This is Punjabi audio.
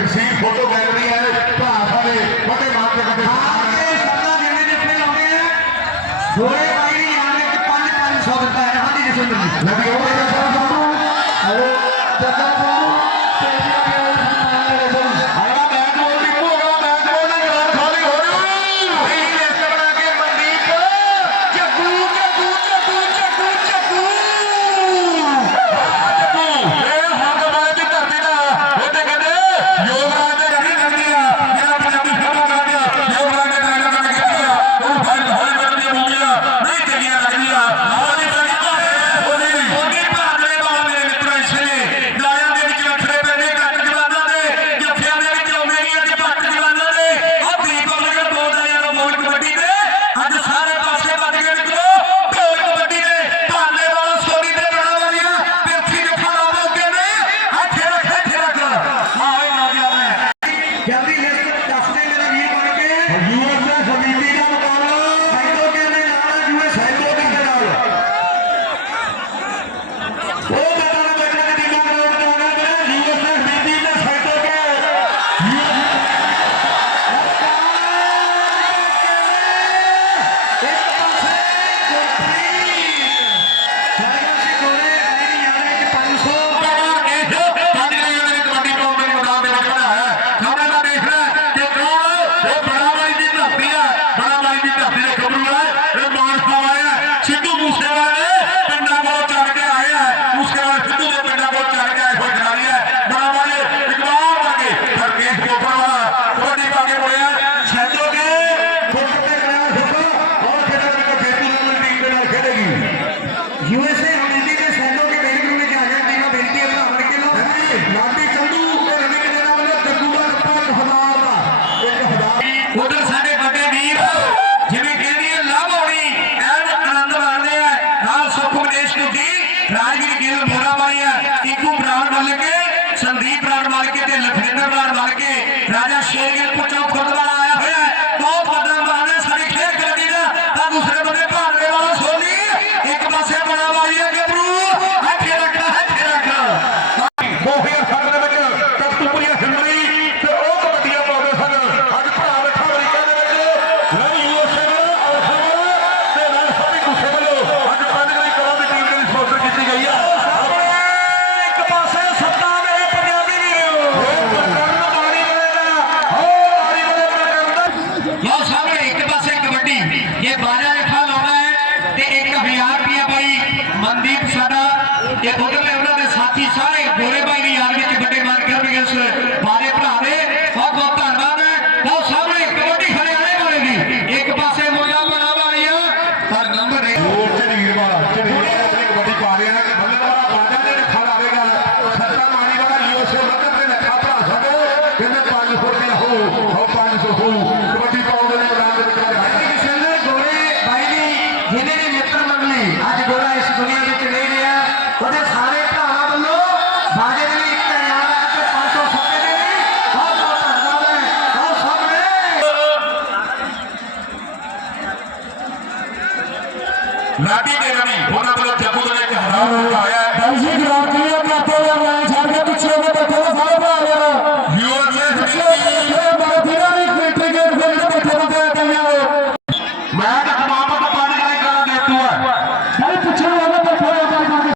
ਜਗਸੀਰ ਫੋਟੋ ਗੈਲਰੀ ਹੈ ਭਾਰਤ ਵਾਲੇ ਵੱਡੇ ਮਾਤਰ ਕਰਦੇ ਸਾਰੇ ਸ਼ਬਦਾਂ ਜਿਹੜੇ ਜਿੱਥੇ ਆਉਂਦੇ ਆ ਗੋਰੇ ਬਾਈ ਨੇ ਯਾਰ ਵਿੱਚ 5 500 ਦਿੱਤਾ ਹੈ ਹਾਂਜੀ ਜਸਵਿੰਦਰ ਜੀ ਮੈਂ ਵੀ ਉਹ ਕਹਿੰਦਾ ਸਾਹਿਬ ਹਲੋ ਜੱਦਾ you ਲਾਡੀ ਚੰਦੂ ਤੇ ਰਣਿਕ ਦੇ ਨਾਮ ਨੇ ਦੱਗੂ ਦਾ ਰੱਪਾ ਹਜ਼ਾਰ ਦਾ, ਇੱਕ ਹਜ਼ਾਰ। ਉਧਰ ਸਾਡੇ ਵੱਡੇ ਵੀਰ, ਜਿਵੇਂ ਕਹਿੰਦੇ ਆ ਲਾਭ ਹੋਣੀ, ਐਨ ਆਨੰਦ ਮਾਣਦੇ ਆ। ਨਾਲ ਸੁਖ ਮਨੇਸ਼ ਕੁੱਦੀ ਰਾਜਗੀਰ ਗਿੱਲ ਮੋਰਾ ਵਾਲੀ ਆ ਟੀਕੂ ਬਰਾੜ ਮਲਕੇ, ਸੰਦੀਪ ਬਰਾੜ ਮਲਕੇ ਤੇ ਲਖਵਿੰਦਰ ਬਰਾੜ ਮਲਕੇ, ਰਾਜਾ ਸ਼ੇਰਗਿੱਲ ਤੇ ਉਹਨਾਂ ਦੇ ਸਾਥੀ ਸਾਰੇ ਗੋਲੇ ਭਾਈ ਦੀ ਯਾਦ ਵਿੱਚ ਵੱਡੇ ਮਾਰ ਕਰਨਗੇ ਉਸ ਲਾਡੀ ਦੇਵੀ ਉਹਨਾਂ ਵੱਲੋਂ ਜੰਮੂ ਦੇ ਵਿੱਚ ਹਰਾਉਣ ਆਇਆ ਹੈ। ਦਰਸ਼ਕ ਰਾਤ ਨੂੰ ਕਾਟੋ ਦਾ ਮੈਚ ਛੱਡ ਕੇ ਪਿੱਛੇ।